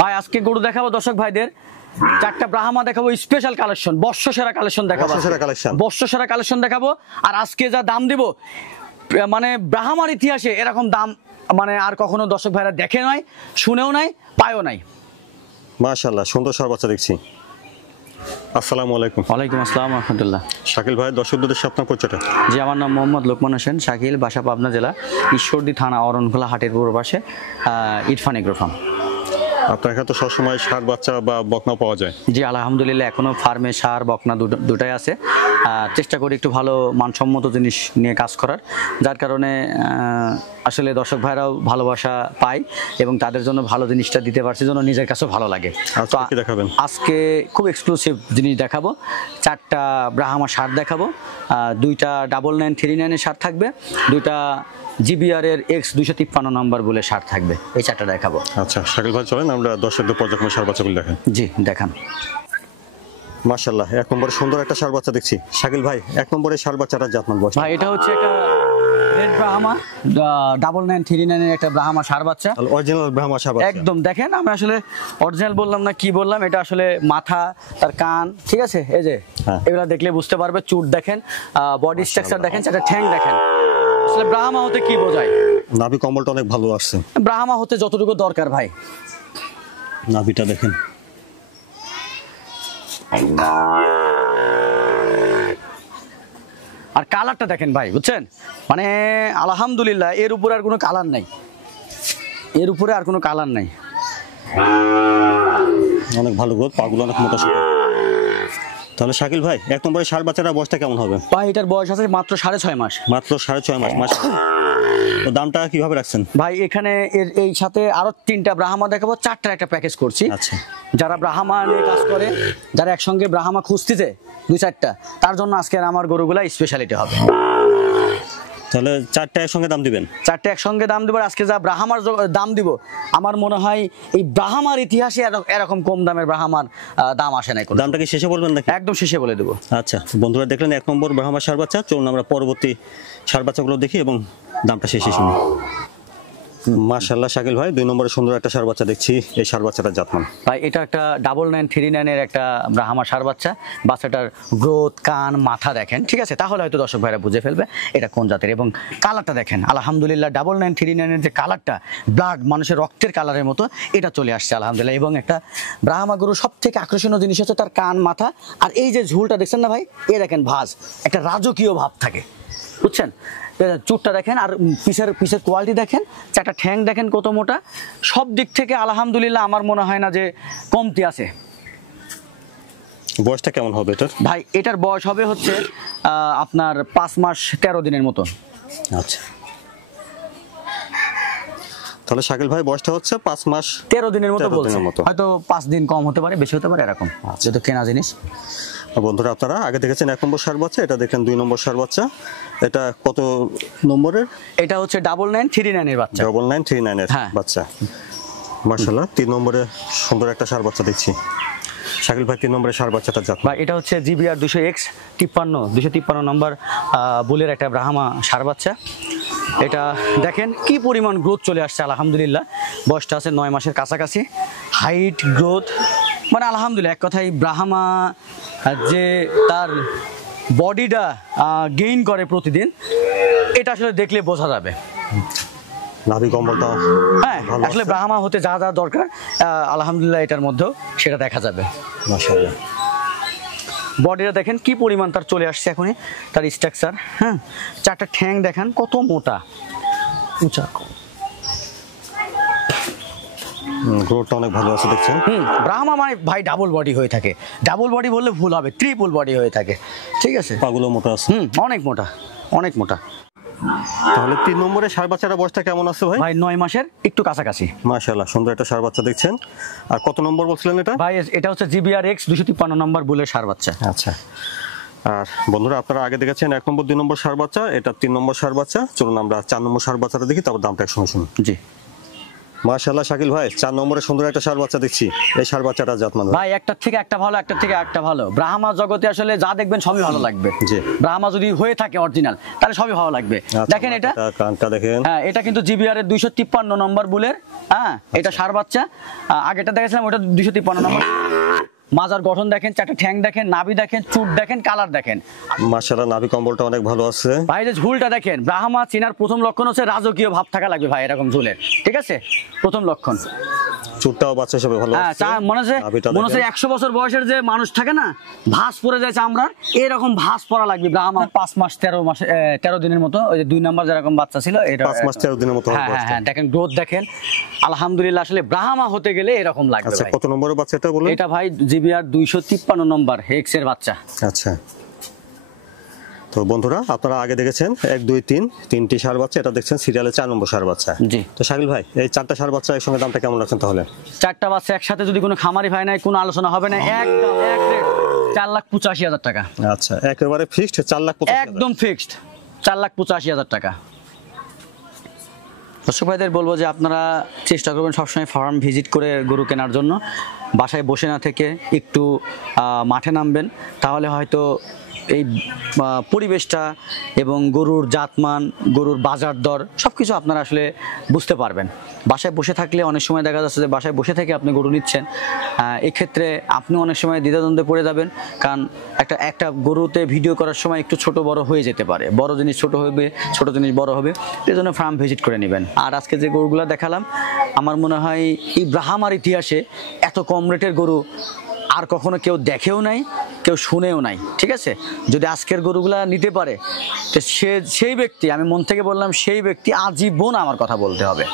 ভাই আজকে গরু দেখাবো দর্শক ভাইদের, চারটা ব্রাহ্মা দেখাবো, স্পেশাল কালেকশন, বর্ষসেরা কালেকশন দেখাবো, বর্ষসেরা কালেকশন দেখাবো। আর আজকে যা দাম দিব, মানে ব্রাহ্মার ইতিহাসে এরকম দাম মানে আর কখনো দর্শক ভাইরা দেখে নাই, শুনেও নাই, পায়ও নাই। মাশাআল্লাহ, সুন্দর সার বাচ্চা দেখছি। আসসালামু আলাইকুম। ওয়ালাইকুম আসসালাম রাহমাতুল্লাহ। শাকিল ভাই, দর্শকদের সাথে আপনার পরিচয়টা? জি, আমার নাম মোহাম্মদ লোকমান হোসেন শাকিল, বাসা পাবনা জেলা, ঈশ্বরদী থানা, অরণখোলা হাটের পূর্ব পাশে, ইরফান এগ্রো ফার্ম। আপনার এখানে তো সবসময় ষাঁড় বাচ্চা বা বকনা পাওয়া যায়? জি আলহামদুলিল্লাহ, এখনো ফার্মে ষাঁড় বকনা দুটাই আছে। চেষ্টা করি একটু ভালো মানসম্মত জিনিস নিয়ে কাজ করার, যার কারণে আসলে দর্শক ভাইরাও ভালোবাসা পায় এবং তাদের জন্য ভালো জিনিসটা দিতে পারছি, জন্য নিজের কাছেও ভালো লাগে। কি দেখাবেন আজকে? খুব এক্সক্লুসিভ জিনিস দেখাবো, চারটা ব্রাহ্মা ষাঁড় দেখাবো, দুইটা 9939 এর ষাঁড় থাকবে, দুইটা জিবিআর এর X253 নাম্বার বলে ষাঁড় থাকবে, এই চারটা দেখাবো। আচ্ছা শাকিল ভাই, চলেন আমরা দর্শকদের পর্যায়ক্রমে ষাঁড় বাচ্চাগুলো দেখেন। জি দেখান। মাশাআল্লাহ, এক নম্বরে সুন্দর একটা ষাঁড় বাচ্চা দেখছি। শাকিল ভাই, এক নম্বরে ষাঁড় বাচ্চাটা জাতমান বয়স? ভাই এটা হচ্ছে একটা রেড ব্রাহ্মা 9939 এর একটা ব্রাহ্মা ষাঁড় বাচ্চা, অরিজিনাল ব্রাহ্মা ষাঁড় বাচ্চা একদম। দেখেন আমি আসলে অরিজিনাল বললাম না কি বললাম, এটা আসলে মাথা, তার কান, ঠিক আছে, এই যে এগুলা দেখলে বুঝতে পারবে। চুট দেখেন, বডি স্ট্রাকচার দেখেন, সেটা ঠ্যাং দেখেন। আসলে ব্রাহ্মা হতে কি বোঝায়? নাভি কম্বলটা অনেক ভালো আসছে। ব্রাহ্মা হতে যতটুকু দরকার ভাই। নাভিটা দেখেন, আর কালারটা দেখেন ভাই, বুঝছেন, মানে আলহামদুলিল্লাহ, এর উপরে আর কোনো কালার নাই, এর উপরে আর কোনো কালার নাই। অনেক ভালো গ্রোথ, পাগুলো অনেক মোটা সোটা। তাহলে শাকিল ভাই, এক নম্বরে ষাঁড় বাচ্চাটা বয়সটা কেমন হবে? ভাই এটার বয়স আছে মাত্র 6.5 মাস। মাত্র 6.5 মাস। তো দামটা কিভাবে রাখছেন ভাই? এখানে এই সাথে আরো 3টা ব্রাহ্মা দেখাবো, 4টার একটা প্যাকেজ করছি। আচ্ছা, যারা ব্রাহ্মা নিয়ে কাজ করে, যারা একসঙ্গে ব্রাহ্মা খুঁজতেছে 2-4টা, তার জন্য আজকে আমার গরুগুলা স্পেশালিটি হবে। তাহলে 4টা একসঙ্গে দাম দিবেন? 4টা একসঙ্গে দাম দিব। আজকে যা ব্রাহ্মার দাম দিব, আমার মনে হয় এই ব্রাহ্মার ইতিহাসে এরকম কম দামের ব্রাহ্মার দাম আসে নাই। দামটা কি শেষে বলবেন নাকি? একদম শেষে বলে দেবো। আচ্ছা বন্ধুরা, দেখলেন এক নম্বর ব্রাহ্মা ষাঁড় বাচ্চা। চলুন আমরা পরবর্তী ষাঁড় বাচ্চাগুলো দেখি এবং দামটা শেষে শুনি। মাশাআল্লাহ শাকিল ভাই, 2 নম্বরে সুন্দর একটা ষাঁড় বাচ্চা দেখছি। এই ষাঁড় বাচ্চাটার জাতমান? ভাই এটা একটা 9939 এর একটা ব্রাহ্মা ষাঁড় বাচ্চা। বাচ্চাটার গ্রোথ, কান, মাথা দেখেন, ঠিক আছে, তাহলে হয়তো দর্শক ভাইরা বুঝে ফেলবে এটা কোন জাতের। এবং কালারটা দেখেন, আলহামদুলিল্লাহ 9939 এর যে কালারটা, ব্লাড, মানুষের রক্তের কালারের মতো এটা চলে আসছে আলহামদুলিল্লাহ। এবং একটা ব্রাহ্মা গরু সব থেকে আকর্ষণীয় জিনিস হচ্ছে তার কান, মাথা, আর এই যে ঝুলটা দেখছেন না ভাই, এ দেখেন ভাঁজ, একটা রাজকীয় ভাব থাকে, বুঝছেন। চুটটা দেখেন, আর পিসের কোয়ালিটি দেখেন, চারটা ঠ্যাং দেখেন কত মোটা। সব দিক থেকে আলহামদুলিল্লাহ আমার মনে হয় না যে কমতি আছে। বয়সটা কেমন হবে এটার? ভাই এটার বয়স হবে হচ্ছে আপনার 5 মাস 13 দিনের মতো। আচ্ছা, তাহলে শাকিল ভাই বয়সটা হচ্ছে 5 মাস 13 দিনের মতো বলছে, হয়তো 5 দিন কম হতে পারে, বেশি হতে পারে, এরকম, যেহেতু কেনা জিনিস। বন্ধুরা, আপনারা আগে দেখেছেন 1 নম্বর ষাঁড় বাচ্চা, এটা দেখলেন 2 নম্বর ষাঁড় বাচ্চা। এটা কত নম্বরের? এটা হচ্ছে 9939 এর বাচ্চা। 9939 এর বাচ্চা। মাশাআল্লাহ, 3 নম্বরে সুন্দর একটা ষাঁড় বাচ্চা দেখছি। শাকিল ভাই, 3 নম্বরে ষাঁড় বাচ্চাটা জাত? ভাই এটা হচ্ছে জিবিআর 253 নম্বর বুলের একটা ব্রাহ্মা ষাঁড় বাচ্চা। এটা দেখেন কি পরিমাণ গ্রোথ চলে আসছে আলহামদুলিল্লাহ। বয়সটা আছে 9 মাসের কাছাকাছি। হাইট, গ্রোথ, মানে আলহামদুলিল্লাহ এক কথায় ব্রাহ্মা যে তার বডিটা গেইন করে প্রতিদিন, এটা আসলে দেখলে বোঝা যাবে। নাভি কম্বলটা হ্যাঁ, আসলে ব্রাহ্মা হতে যা যা দরকার আলহামদুলিল্লাহ এটার মধ্যেও সেটা দেখা যাবে। মাশাআল্লাহ, বডিটা দেখেন কি পরিমাণ তার চলে আসছে এখনই, তার স্ট্রাকচার। হ্যাঁ, 4টা ঠ্যাং দেখেন কত মোটা, উঁচা, গ্রোথটা অনেক ভালো আছে দেখছেন। ব্রাহ্মা মানে ভাই ডাবল বডি হয়ে থাকে, ডাবল বডি বললে ভুল হবে, ট্রিপল বডি হয়ে থাকে, ঠিক আছে। পাগুলো মোটা আছে। অনেক মোটা, অনেক মোটা। তাহলে 3 নম্বরে ষাঁড় বাচ্চাটা বয়সটা কেমন আছে ভাই? ভাই 9 মাসের একটু কাছাকাছি। মাশাআল্লাহ, সুন্দর একটা ষাঁড় বাচ্চা দেখছেন। আর কত নম্বর বলছিলেন এটা? ভাই এটা হচ্ছে জিবিআর X253 নম্বর বুলের ষাঁড় বাচ্চা। আচ্ছা, আর বন্ধুরা আপনারা আগে দেখেছেন 1 নম্বর 2 নম্বর ষাঁড় বাচ্চা, এটা 3 নম্বর ষাঁড় বাচ্চা। চলুন আমরা 4 নম্বর ষাঁড় বাচ্চাটা দেখি, তারপর দামটা একসঙ্গে শুনুন। জি। মাশাআল্লাহ শাকিল ভাই 4 নম্বরে সুন্দর একটা ষাঁড় বাচ্চা দেখছি, এই ষাঁড় বাচ্চাটা জাতমান ভাই একটার থেকে একটা ভালো, একটার থেকে একটা ভালো। ব্রাহ্মা জগতে আসলে যা দেখবেন সবই ভালো লাগবে। জি। ব্রাহ্মা যদি হয়ে থাকে অরিজিনাল তাহলে সবই ভালো লাগবে। দেখেন এটা, কানটা দেখেন। হ্যাঁ এটা কিন্তু জিবিআর এর 253 নম্বর বুলের। হ্যাঁ এটা ষাঁড় বাচ্চা। আগেটা দেখেছিলাম ওটা 253 নম্বর। মাজার গঠন দেখেন, চারটা ঠ্যাং দেখেন, নাভি দেখেন, চুট দেখেন, কালার দেখেন। মাশাআল্লাহ নাভি কম্বলটা অনেক ভালো আছে। ভাই যে ঝুলটা দেখেন, ব্রাহ্মা চেনার প্রথম লক্ষণ হচ্ছে রাজকীয় ভাব থাকা লাগবে ভাই এরকম ঝুলের, ঠিক আছে? প্রথম লক্ষণ। চুটটাও বাচ্চা হিসেবে ভালো হ্যাঁ আছে। মনে হচ্ছে 100 বছর বয়সের যে মানুষ থাকে না, ভাঁজ পড়ে যায় চামড়ার, এরকম ভাঁজ পড়া লাগবে ব্রাহ্মা। 5 মাস 13 দিনের মতো, ওই যে 2 নাম্বার যেরকম বাচ্চা ছিল এটা 5 মাস 13 দিনের মতো। হ্যাঁ দেখেন গ্রোথ দেখেন, আলহামদুলিল্লাহ। আসলে ব্রাহ্মা হতে গেলে এরকম লাগবে। আচ্ছা ভাই কত নম্বরের বাচ্চা এটা বলেন? এটা ভাই জিবিআর 253 নম্বর হেক্স এর বাচ্চা। আচ্ছা তো বন্ধুরা আপনারা আগে দেখেছেন 1 2 3 তিনটি ষাঁড় বাচ্চা, এটা দেখছেন সিরিয়ালে 4 নম্বর ষাঁড় বাচ্চা। জি। তো শাকিল ভাই এই 4টা ষাঁড় বাচ্চা এর সঙ্গে দামটা কেমন রাখছেন তাহলে? 4টা বাচ্চা একসাথে যদি কোনো খামারি ভাই নাই, কোনো আলোচনা হবে না, একদম এক রেট 4,85,000 টাকা। আচ্ছা একেবারে ফিক্সড 4,85,000 একদম ফিক্সড 4,85,000 টাকা। দর্শক ভাইদের বলবো যে আপনারা চেষ্টা করবেন সবসময় ফার্ম ভিজিট করে গরু কেনার জন্য, বাসায় বসে না থেকে একটু মাঠে নামবেন, তাহলে হয়তো এই পরিবেশটা এবং গরুর জাতমান, গরুর বাজার দর সব কিছু আপনারা আসলে বুঝতে পারবেন। বাসায় বসে থাকলে অনেক সময় দেখা যাচ্ছে যে বাসায় বসে থেকে আপনি গরু নিচ্ছেন, এক্ষেত্রে আপনি অনেক সময় দ্বিধাদ্বন্দ্বে পড়ে যাবেন, কারণ একটা গরুতে ভিডিও করার সময় একটু ছোট বড় হয়ে যেতে পারে, বড় জিনিস ছোট হবে, ছোট জিনিস বড় হবে, এই জন্য ফার্ম ভিজিট করে নেবেন। আর আজকে যে গরুগুলো দেখালাম, আমার মনে হয় এই ব্রাহ্মার ইতিহাসে এত কম রেটের গরু আর কখনো কেউ দেখেও নাই, কেউ শুনেও নাই, ঠিক আছে? যদি আজকের গরুগুলা নিতে পারে তো সেই ব্যক্তি, আমি মন থেকে বললাম, সেই ব্যক্তি আজীবন আমার কথা বলতে হবে।